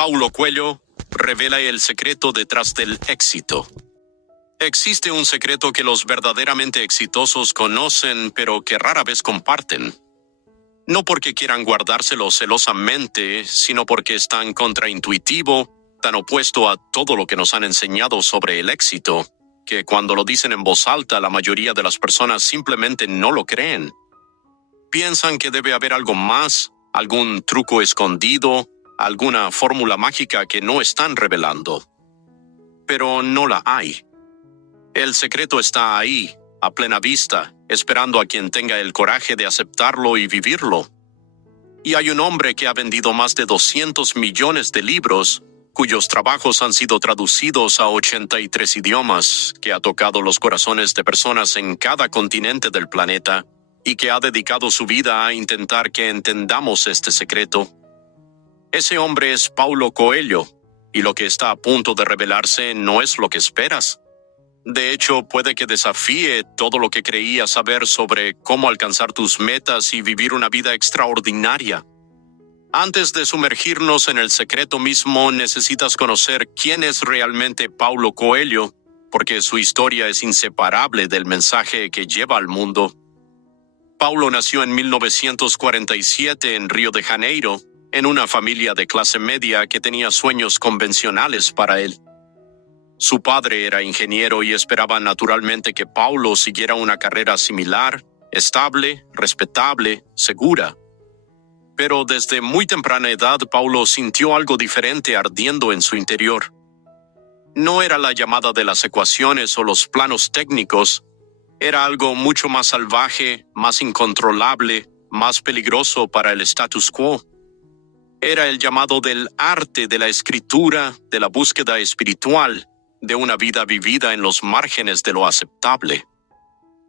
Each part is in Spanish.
Paulo Coelho revela el secreto detrás del éxito. Existe un secreto que los verdaderamente exitosos conocen, pero que rara vez comparten. No porque quieran guardárselo celosamente, sino porque es tan contraintuitivo, tan opuesto a todo lo que nos han enseñado sobre el éxito, que cuando lo dicen en voz alta, la mayoría de las personas simplemente no lo creen. Piensan que debe haber algo más, algún truco escondido, alguna fórmula mágica que no están revelando. Pero no la hay. El secreto está ahí, a plena vista, esperando a quien tenga el coraje de aceptarlo y vivirlo. Y hay un hombre que ha vendido más de 200 millones de libros, cuyos trabajos han sido traducidos a 83 idiomas, que ha tocado los corazones de personas en cada continente del planeta, y que ha dedicado su vida a intentar que entendamos este secreto. Ese hombre es Paulo Coelho, y lo que está a punto de revelarse no es lo que esperas. De hecho, puede que desafíe todo lo que creías saber sobre cómo alcanzar tus metas y vivir una vida extraordinaria. Antes de sumergirnos en el secreto mismo, necesitas conocer quién es realmente Paulo Coelho, porque su historia es inseparable del mensaje que lleva al mundo. Paulo nació en 1947 en Río de Janeiro, en una familia de clase media que tenía sueños convencionales para él. Su padre era ingeniero y esperaba naturalmente que Paulo siguiera una carrera similar, estable, respetable, segura. Pero desde muy temprana edad, Paulo sintió algo diferente ardiendo en su interior. No era la llamada de las ecuaciones o los planos técnicos, era algo mucho más salvaje, más incontrolable, más peligroso para el status quo. Era el llamado del arte de la escritura, de la búsqueda espiritual, de una vida vivida en los márgenes de lo aceptable.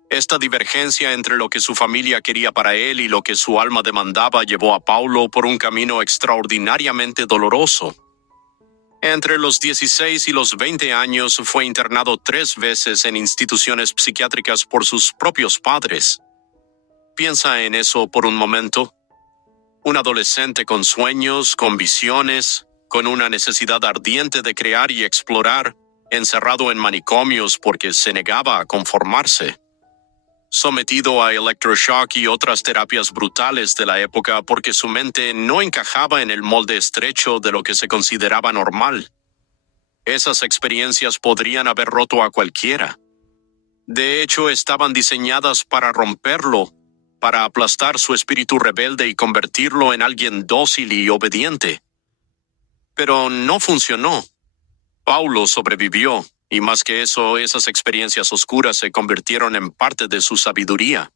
Esta divergencia entre lo que su familia quería para él y lo que su alma demandaba llevó a Paulo por un camino extraordinariamente doloroso. Entre los 16 y los 20 años fue internado 3 veces en instituciones psiquiátricas por sus propios padres. Piensa en eso por un momento. Un adolescente con sueños, con visiones, con una necesidad ardiente de crear y explorar, encerrado en manicomios porque se negaba a conformarse. Sometido a electroshock y otras terapias brutales de la época porque su mente no encajaba en el molde estrecho de lo que se consideraba normal. Esas experiencias podrían haber roto a cualquiera. De hecho, estaban diseñadas para romperlo, para aplastar su espíritu rebelde y convertirlo en alguien dócil y obediente. Pero no funcionó. Paulo sobrevivió, y más que eso, esas experiencias oscuras se convirtieron en parte de su sabiduría.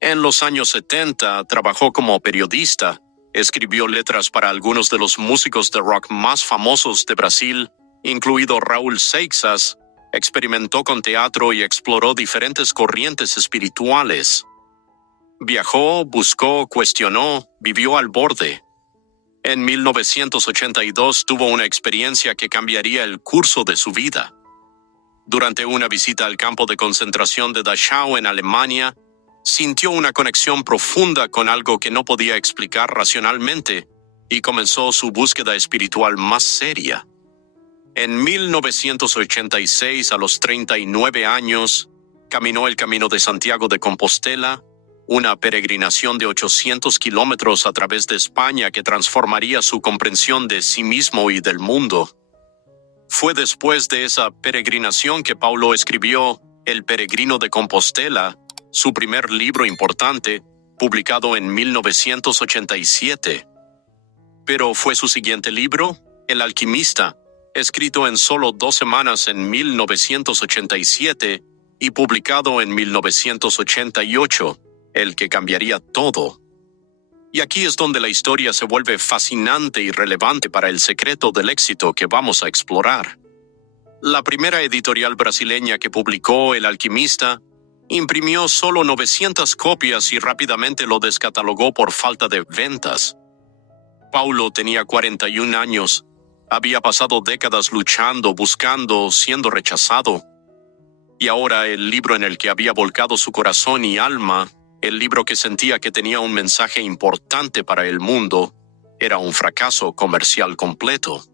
En los años 70 trabajó como periodista, escribió letras para algunos de los músicos de rock más famosos de Brasil, incluido Raúl Seixas, experimentó con teatro y exploró diferentes corrientes espirituales. Viajó, buscó, cuestionó, vivió al borde. En 1982 tuvo una experiencia que cambiaría el curso de su vida. Durante una visita al campo de concentración de Dachau en Alemania, sintió una conexión profunda con algo que no podía explicar racionalmente y comenzó su búsqueda espiritual más seria. En 1986, a los 39 años, caminó el Camino de Santiago de Compostela, una peregrinación de 800 kilómetros a través de España que transformaría su comprensión de sí mismo y del mundo. Fue después de esa peregrinación que Paulo escribió El Peregrino de Compostela, su primer libro importante, publicado en 1987. Pero fue su siguiente libro, El Alquimista, escrito en solo 2 semanas en 1987 y publicado en 1988. El que cambiaría todo. Y aquí es donde la historia se vuelve fascinante y relevante para el secreto del éxito que vamos a explorar. La primera editorial brasileña que publicó El Alquimista imprimió solo 900 copias y rápidamente lo descatalogó por falta de ventas. Paulo tenía 41 años, había pasado décadas luchando, buscando, siendo rechazado. Y ahora el libro en el que había volcado su corazón y alma, el libro que sentía que tenía un mensaje importante para el mundo, Era un fracaso comercial completo.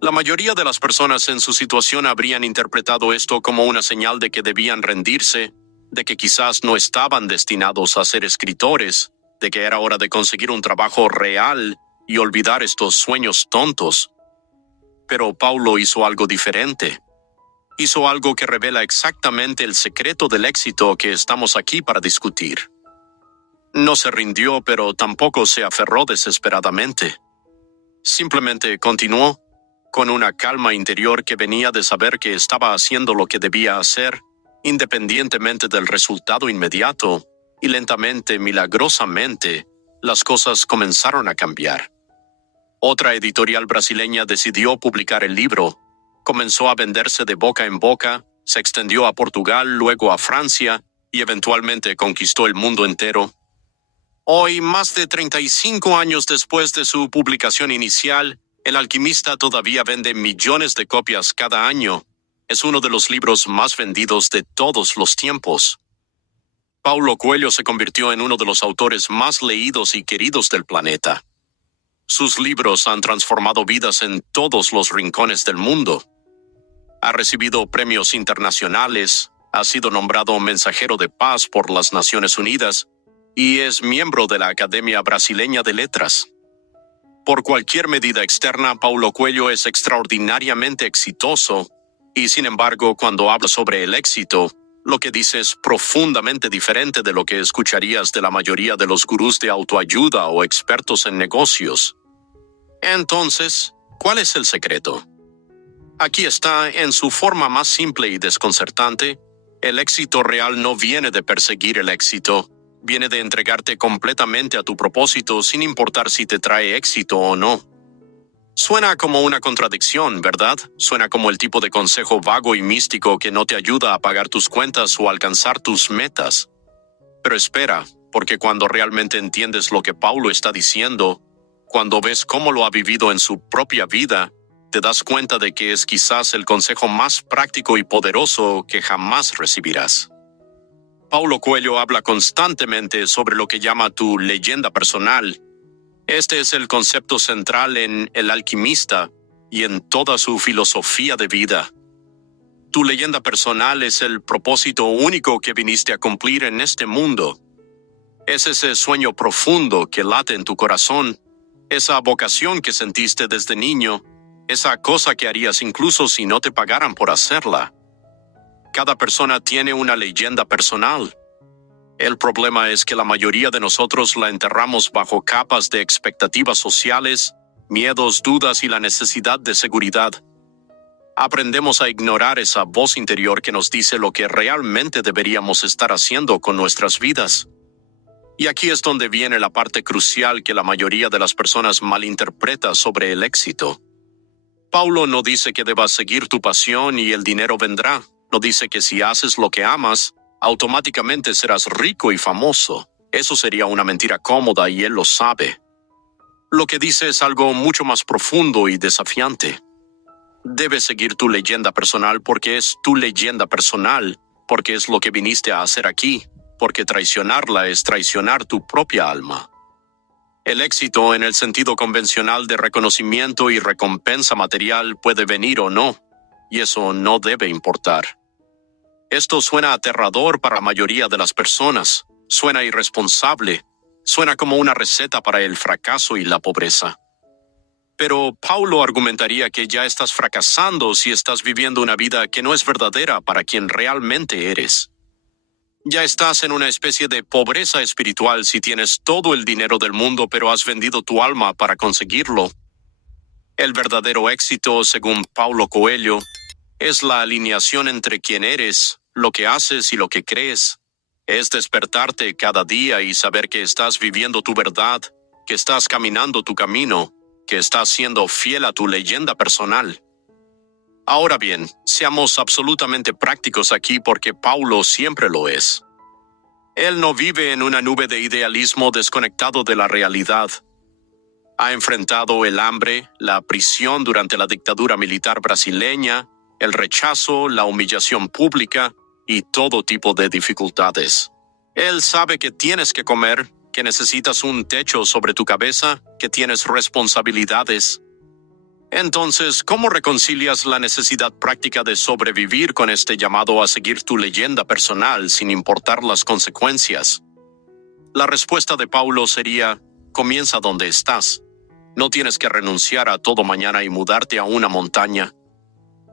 La mayoría de las personas en su situación habrían interpretado esto como una señal de que debían rendirse, de que quizás no estaban destinados a ser escritores, de que era hora de conseguir un trabajo real y olvidar estos sueños tontos. Pero Paulo hizo algo diferente. Hizo algo que revela exactamente el secreto del éxito que estamos aquí para discutir. No se rindió, pero tampoco se aferró desesperadamente. Simplemente continuó, con una calma interior que venía de saber que estaba haciendo lo que debía hacer, independientemente del resultado inmediato, y lentamente, milagrosamente, las cosas comenzaron a cambiar. Otra editorial brasileña decidió publicar el libro, comenzó a venderse de boca en boca, se extendió a Portugal, luego a Francia, y eventualmente conquistó el mundo entero. Hoy, más de 35 años después de su publicación inicial, El alquimista todavía vende millones de copias cada año. Es uno de los libros más vendidos de todos los tiempos. Paulo Coelho se convirtió en uno de los autores más leídos y queridos del planeta. Sus libros han transformado vidas en todos los rincones del mundo. Ha recibido premios internacionales, ha sido nombrado mensajero de paz por las Naciones Unidas y es miembro de la Academia Brasileña de Letras. Por cualquier medida externa, Paulo Coelho es extraordinariamente exitoso y, sin embargo, cuando habla sobre el éxito, lo que dice es profundamente diferente de lo que escucharías de la mayoría de los gurús de autoayuda o expertos en negocios. Entonces, ¿cuál es el secreto? Aquí está, en su forma más simple y desconcertante, el éxito real no viene de perseguir el éxito, viene de entregarte completamente a tu propósito sin importar si te trae éxito o no. Suena como una contradicción, ¿verdad? Suena como el tipo de consejo vago y místico que no te ayuda a pagar tus cuentas o alcanzar tus metas. Pero espera, porque cuando realmente entiendes lo que Paulo está diciendo, cuando ves cómo lo ha vivido en su propia vida, te das cuenta de que es quizás el consejo más práctico y poderoso que jamás recibirás. Paulo Coelho habla constantemente sobre lo que llama tu leyenda personal. Este es el concepto central en El alquimista y en toda su filosofía de vida. Tu leyenda personal es el propósito único que viniste a cumplir en este mundo. Es ese sueño profundo que late en tu corazón, esa vocación que sentiste desde niño, esa cosa que harías incluso si no te pagaran por hacerla. Cada persona tiene una leyenda personal. El problema es que la mayoría de nosotros la enterramos bajo capas de expectativas sociales, miedos, dudas y la necesidad de seguridad. Aprendemos a ignorar esa voz interior que nos dice lo que realmente deberíamos estar haciendo con nuestras vidas. Y aquí es donde viene la parte crucial que la mayoría de las personas malinterpreta sobre el éxito. Paulo no dice que debas seguir tu pasión y el dinero vendrá. No dice que si haces lo que amas, automáticamente serás rico y famoso. Eso sería una mentira cómoda y él lo sabe. Lo que dice es algo mucho más profundo y desafiante. Debes seguir tu leyenda personal porque es tu leyenda personal, porque es lo que viniste a hacer aquí, porque traicionarla es traicionar tu propia alma. El éxito en el sentido convencional de reconocimiento y recompensa material puede venir o no, y eso no debe importar. Esto suena aterrador para la mayoría de las personas, suena irresponsable, suena como una receta para el fracaso y la pobreza. Pero Paulo argumentaría que ya estás fracasando si estás viviendo una vida que no es verdadera para quien realmente eres. Ya estás en una especie de pobreza espiritual si tienes todo el dinero del mundo pero has vendido tu alma para conseguirlo. El verdadero éxito, según Paulo Coelho, es la alineación entre quién eres, lo que haces y lo que crees. Es despertarte cada día y saber que estás viviendo tu verdad, que estás caminando tu camino, que estás siendo fiel a tu leyenda personal. Ahora bien, seamos absolutamente prácticos aquí porque Paulo siempre lo es. Él no vive en una nube de idealismo desconectado de la realidad. Ha enfrentado el hambre, la prisión durante la dictadura militar brasileña, el rechazo, la humillación pública y todo tipo de dificultades. Él sabe que tienes que comer, que necesitas un techo sobre tu cabeza, que tienes responsabilidades. Entonces, ¿cómo reconcilias la necesidad práctica de sobrevivir con este llamado a seguir tu leyenda personal sin importar las consecuencias? La respuesta de Paulo sería: comienza donde estás. No tienes que renunciar a todo mañana y mudarte a una montaña.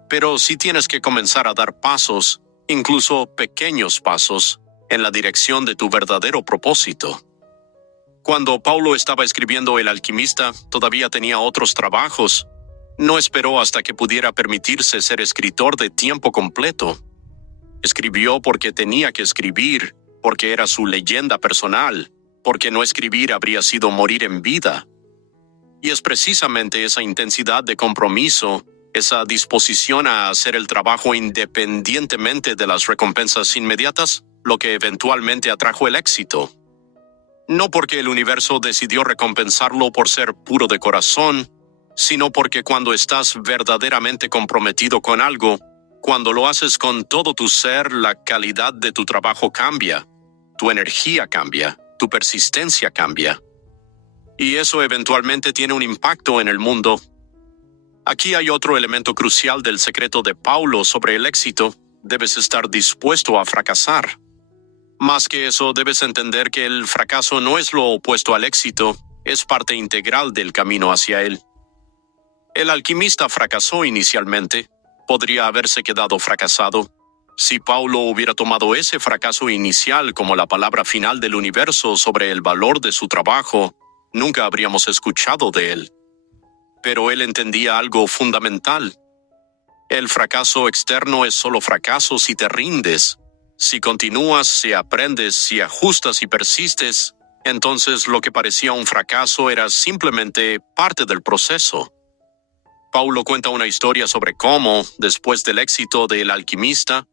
Pero sí tienes que comenzar a dar pasos, incluso pequeños pasos, en la dirección de tu verdadero propósito. Cuando Paulo estaba escribiendo El alquimista, todavía tenía otros trabajos. No esperó hasta que pudiera permitirse ser escritor de tiempo completo. Escribió porque tenía que escribir, porque era su leyenda personal, porque no escribir habría sido morir en vida. Y es precisamente esa intensidad de compromiso, esa disposición a hacer el trabajo independientemente de las recompensas inmediatas, lo que eventualmente atrajo el éxito. No porque el universo decidió recompensarlo por ser puro de corazón, sino porque cuando estás verdaderamente comprometido con algo, cuando lo haces con todo tu ser, la calidad de tu trabajo cambia, tu energía cambia, tu persistencia cambia. Y eso eventualmente tiene un impacto en el mundo. Aquí hay otro elemento crucial del secreto de Paulo sobre el éxito: debes estar dispuesto a fracasar. Más que eso, debes entender que el fracaso no es lo opuesto al éxito, es parte integral del camino hacia él. El alquimista fracasó inicialmente, podría haberse quedado fracasado. Si Paulo hubiera tomado ese fracaso inicial como la palabra final del universo sobre el valor de su trabajo, nunca habríamos escuchado de él. Pero él entendía algo fundamental. El fracaso externo es solo fracaso si te rindes. Si continúas, si aprendes, si ajustas y persistes, entonces lo que parecía un fracaso era simplemente parte del proceso. Paulo cuenta una historia sobre cómo, después del éxito del alquimista,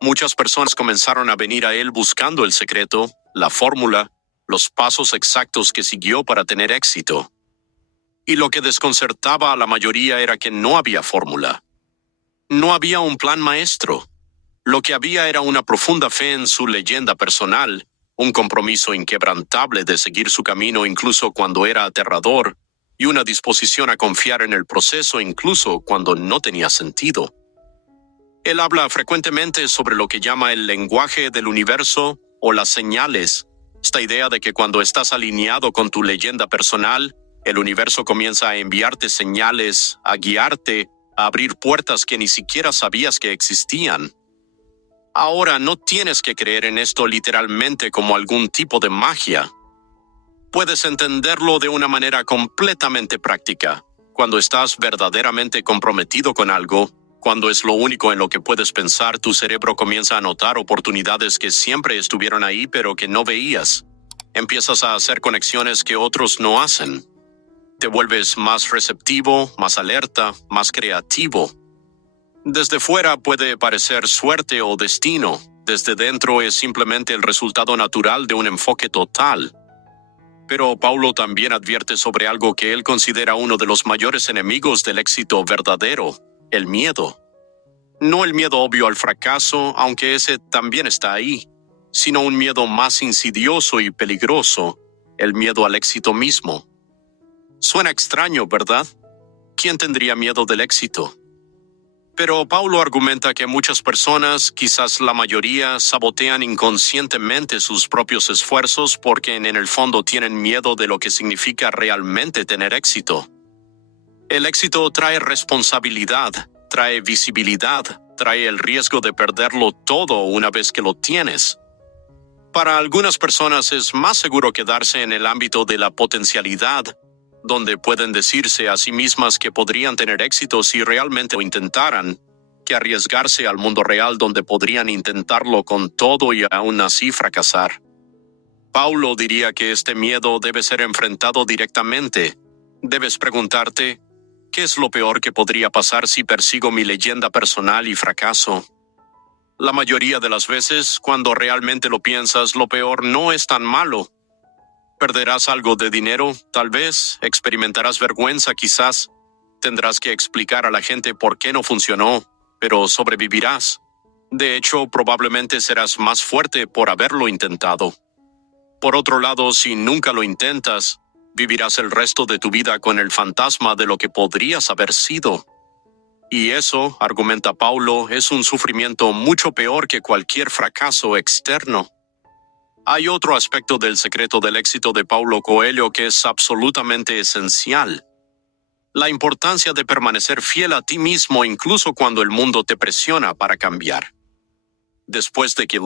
muchas personas comenzaron a venir a él buscando el secreto, la fórmula, los pasos exactos que siguió para tener éxito. Y lo que desconcertaba a la mayoría era que no había fórmula. No había un plan maestro. Lo que había era una profunda fe en su leyenda personal, un compromiso inquebrantable de seguir su camino incluso cuando era aterrador, y una disposición a confiar en el proceso incluso cuando no tenía sentido. Él habla frecuentemente sobre lo que llama el lenguaje del universo o las señales, esta idea de que cuando estás alineado con tu leyenda personal, el universo comienza a enviarte señales, a guiarte, a abrir puertas que ni siquiera sabías que existían. Ahora, no tienes que creer en esto literalmente como algún tipo de magia. Puedes entenderlo de una manera completamente práctica. Cuando estás verdaderamente comprometido con algo, cuando es lo único en lo que puedes pensar, tu cerebro comienza a notar oportunidades que siempre estuvieron ahí pero que no veías. Empiezas a hacer conexiones que otros no hacen. Te vuelves más receptivo, más alerta, más creativo. Desde fuera puede parecer suerte o destino. Desde dentro es simplemente el resultado natural de un enfoque total. Pero Paulo también advierte sobre algo que él considera uno de los mayores enemigos del éxito verdadero: el miedo. No el miedo obvio al fracaso, aunque ese también está ahí, sino un miedo más insidioso y peligroso: el miedo al éxito mismo. Suena extraño, ¿verdad? ¿Quién tendría miedo del éxito? Pero Paulo argumenta que muchas personas, quizás la mayoría, sabotean inconscientemente sus propios esfuerzos porque en el fondo tienen miedo de lo que significa realmente tener éxito. El éxito trae responsabilidad, trae visibilidad, trae el riesgo de perderlo todo una vez que lo tienes. Para algunas personas es más seguro quedarse en el ámbito de la potencialidad, donde pueden decirse a sí mismas que podrían tener éxito si realmente lo intentaran, que arriesgarse al mundo real donde podrían intentarlo con todo y aún así fracasar. Paulo diría que este miedo debe ser enfrentado directamente. Debes preguntarte: ¿qué es lo peor que podría pasar si persigo mi leyenda personal y fracaso? La mayoría de las veces, cuando realmente lo piensas, lo peor no es tan malo. Perderás algo de dinero, tal vez, experimentarás vergüenza quizás, tendrás que explicar a la gente por qué no funcionó, pero sobrevivirás. De hecho, probablemente serás más fuerte por haberlo intentado. Por otro lado, si nunca lo intentas, vivirás el resto de tu vida con el fantasma de lo que podrías haber sido. Y eso, argumenta Paulo, es un sufrimiento mucho peor que cualquier fracaso externo. Hay otro aspecto del secreto del éxito de Paulo Coelho que es absolutamente esencial: la importancia de permanecer fiel a ti mismo incluso cuando el mundo te presiona para cambiar. Después de que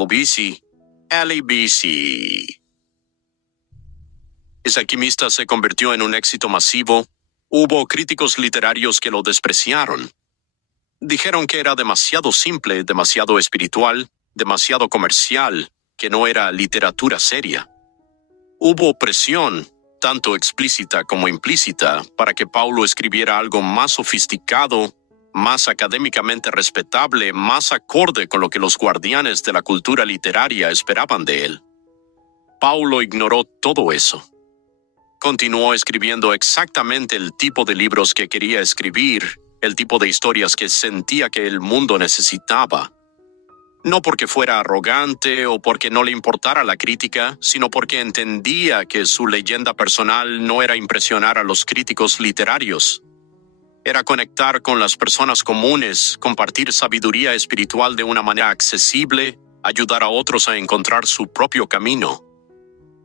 ese alquimista se convirtió en un éxito masivo, hubo críticos literarios que lo despreciaron. Dijeron que era demasiado simple, demasiado espiritual, demasiado comercial, que no era literatura seria. Hubo presión, tanto explícita como implícita, para que Paulo escribiera algo más sofisticado, más académicamente respetable, más acorde con lo que los guardianes de la cultura literaria esperaban de él. Paulo ignoró todo eso. Continuó escribiendo exactamente el tipo de libros que quería escribir, el tipo de historias que sentía que el mundo necesitaba. No porque fuera arrogante o porque no le importara la crítica, sino porque entendía que su leyenda personal no era impresionar a los críticos literarios. Era conectar con las personas comunes, compartir sabiduría espiritual de una manera accesible, ayudar a otros a encontrar su propio camino.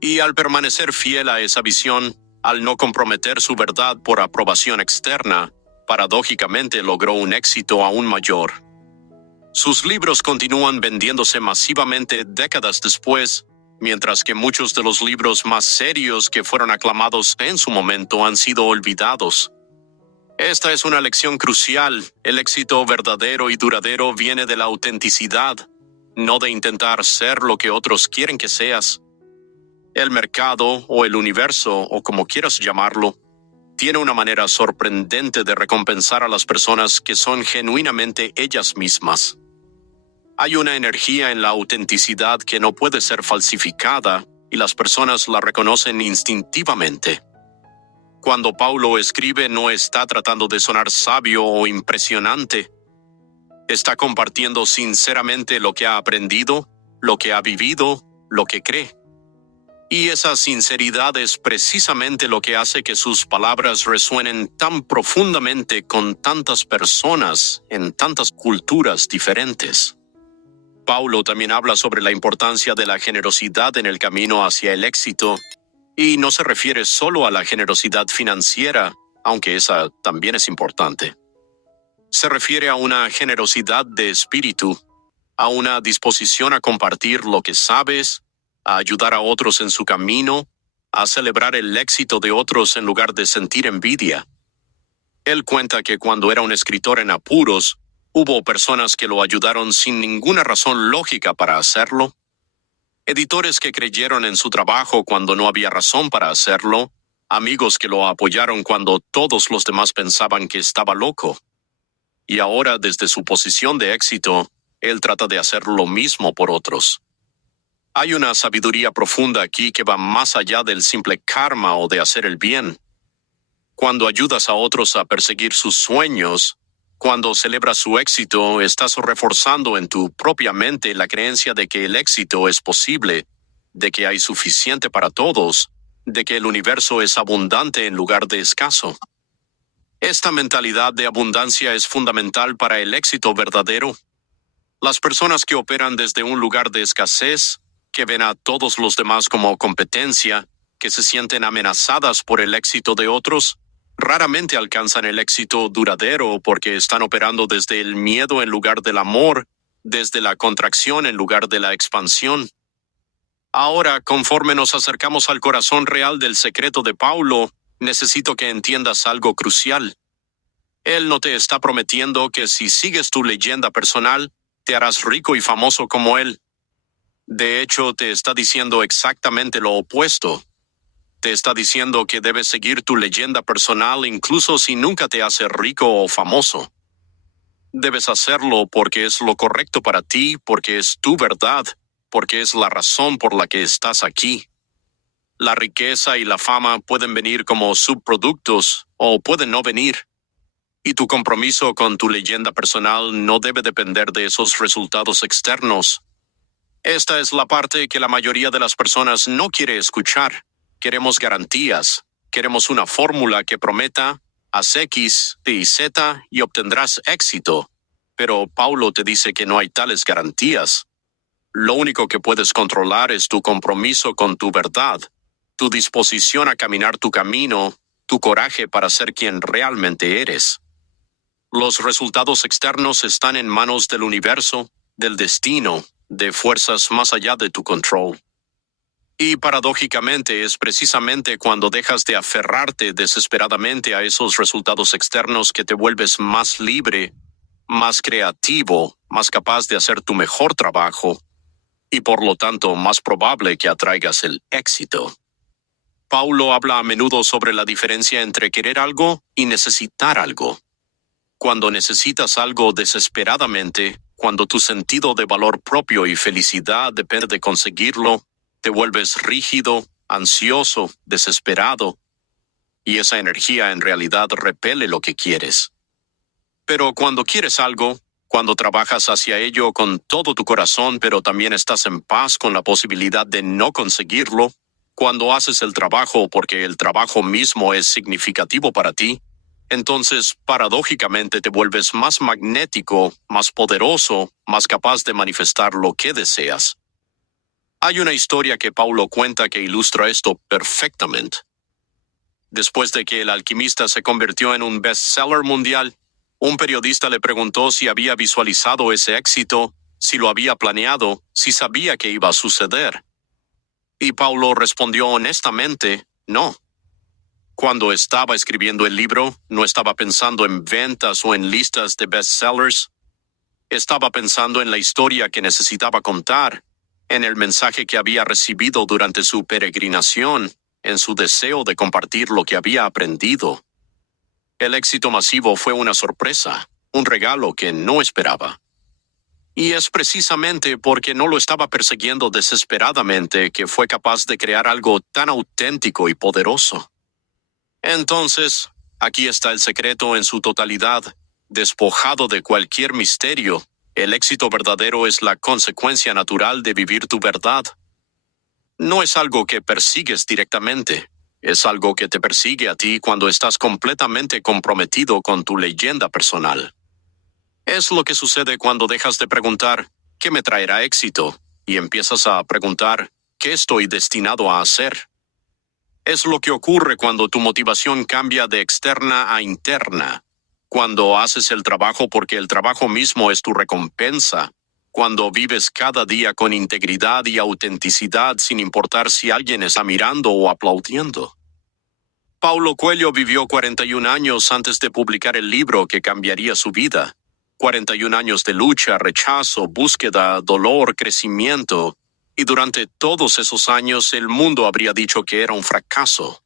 Y al permanecer fiel a esa visión, al no comprometer su verdad por aprobación externa, paradójicamente logró un éxito aún mayor. Sus libros continúan vendiéndose masivamente décadas después, mientras que muchos de los libros más serios que fueron aclamados en su momento han sido olvidados. Esta es una lección crucial: el éxito verdadero y duradero viene de la autenticidad, no de intentar ser lo que otros quieren que seas. El mercado, o el universo, o como quieras llamarlo, tiene una manera sorprendente de recompensar a las personas que son genuinamente ellas mismas. Hay una energía en la autenticidad que no puede ser falsificada, y las personas la reconocen instintivamente. Cuando Paulo escribe, no está tratando de sonar sabio o impresionante. Está compartiendo sinceramente lo que ha aprendido, lo que ha vivido, lo que cree. Y esa sinceridad es precisamente lo que hace que sus palabras resuenen tan profundamente con tantas personas en tantas culturas diferentes. Paulo también habla sobre la importancia de la generosidad en el camino hacia el éxito, y no se refiere solo a la generosidad financiera, aunque esa también es importante. Se refiere a una generosidad de espíritu, a una disposición a compartir lo que sabes, a ayudar a otros en su camino, a celebrar el éxito de otros en lugar de sentir envidia. Él cuenta que cuando era un escritor en apuros, hubo personas que lo ayudaron sin ninguna razón lógica para hacerlo. Editores que creyeron en su trabajo cuando no había razón para hacerlo, amigos que lo apoyaron cuando todos los demás pensaban que estaba loco. Y ahora, desde su posición de éxito, él trata de hacer lo mismo por otros. Hay una sabiduría profunda aquí que va más allá del simple karma o de hacer el bien. Cuando ayudas a otros a perseguir sus sueños, cuando celebras su éxito, estás reforzando en tu propia mente la creencia de que el éxito es posible, de que hay suficiente para todos, de que el universo es abundante en lugar de escaso. Esta mentalidad de abundancia es fundamental para el éxito verdadero. Las personas que operan desde un lugar de escasez, que ven a todos los demás como competencia, que se sienten amenazadas por el éxito de otros, raramente alcanzan el éxito duradero porque están operando desde el miedo en lugar del amor, desde la contracción en lugar de la expansión. Ahora, conforme nos acercamos al corazón real del secreto de Paulo, necesito que entiendas algo crucial. Él no te está prometiendo que si sigues tu leyenda personal, te harás rico y famoso como él. De hecho, te está diciendo exactamente lo opuesto. Te está diciendo que debes seguir tu leyenda personal incluso si nunca te hace rico o famoso. Debes hacerlo porque es lo correcto para ti, porque es tu verdad, porque es la razón por la que estás aquí. La riqueza y la fama pueden venir como subproductos o pueden no venir. Y tu compromiso con tu leyenda personal no debe depender de esos resultados externos. Esta es la parte que la mayoría de las personas no quiere escuchar. Queremos garantías. Queremos una fórmula que prometa: haz X, Y, Z y obtendrás éxito. Pero Paulo te dice que no hay tales garantías. Lo único que puedes controlar es tu compromiso con tu verdad, tu disposición a caminar tu camino, tu coraje para ser quien realmente eres. Los resultados externos están en manos del universo, del destino, de fuerzas más allá de tu control. Y paradójicamente es precisamente cuando dejas de aferrarte desesperadamente a esos resultados externos que te vuelves más libre, más creativo, más capaz de hacer tu mejor trabajo, y por lo tanto más probable que atraigas el éxito. Paulo habla a menudo sobre la diferencia entre querer algo y necesitar algo. Cuando necesitas algo desesperadamente, cuando tu sentido de valor propio y felicidad depende de conseguirlo, te vuelves rígido, ansioso, desesperado, y esa energía en realidad repele lo que quieres. Pero cuando quieres algo, cuando trabajas hacia ello con todo tu corazón, pero también estás en paz con la posibilidad de no conseguirlo, cuando haces el trabajo porque el trabajo mismo es significativo para ti, entonces paradójicamente te vuelves más magnético, más poderoso, más capaz de manifestar lo que deseas. Hay una historia que Paulo cuenta que ilustra esto perfectamente. Después de que El alquimista se convirtió en un bestseller mundial, un periodista le preguntó si había visualizado ese éxito, si lo había planeado, si sabía que iba a suceder. Y Paulo respondió honestamente, no. Cuando estaba escribiendo el libro, no estaba pensando en ventas o en listas de bestsellers. Estaba pensando en la historia que necesitaba contar, en el mensaje que había recibido durante su peregrinación, en su deseo de compartir lo que había aprendido. El éxito masivo fue una sorpresa, un regalo que no esperaba. Y es precisamente porque no lo estaba persiguiendo desesperadamente que fue capaz de crear algo tan auténtico y poderoso. Entonces, aquí está el secreto en su totalidad. Despojado de cualquier misterio, el éxito verdadero es la consecuencia natural de vivir tu verdad. No es algo que persigues directamente, es algo que te persigue a ti cuando estás completamente comprometido con tu leyenda personal. Es lo que sucede cuando dejas de preguntar, ¿qué me traerá éxito?, y empiezas a preguntar, ¿qué estoy destinado a hacer? Es lo que ocurre cuando tu motivación cambia de externa a interna, cuando haces el trabajo porque el trabajo mismo es tu recompensa, cuando vives cada día con integridad y autenticidad sin importar si alguien está mirando o aplaudiendo. Paulo Coelho vivió 41 años antes de publicar el libro que cambiaría su vida. 41 años de lucha, rechazo, búsqueda, dolor, crecimiento, y durante todos esos años el mundo habría dicho que era un fracaso.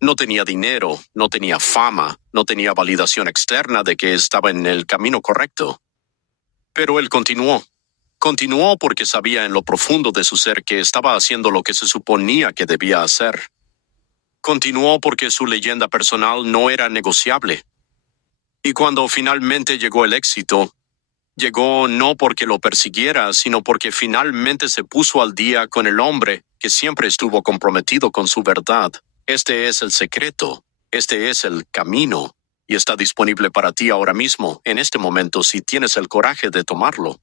No tenía dinero, no tenía fama, no tenía validación externa de que estaba en el camino correcto. Pero él continuó. Continuó porque sabía en lo profundo de su ser que estaba haciendo lo que se suponía que debía hacer. Continuó porque su leyenda personal no era negociable. Y cuando finalmente llegó el éxito, llegó no porque lo persiguiera, sino porque finalmente se puso al día con el hombre que siempre estuvo comprometido con su verdad. Este es el secreto, este es el camino, y está disponible para ti ahora mismo, en este momento, si tienes el coraje de tomarlo.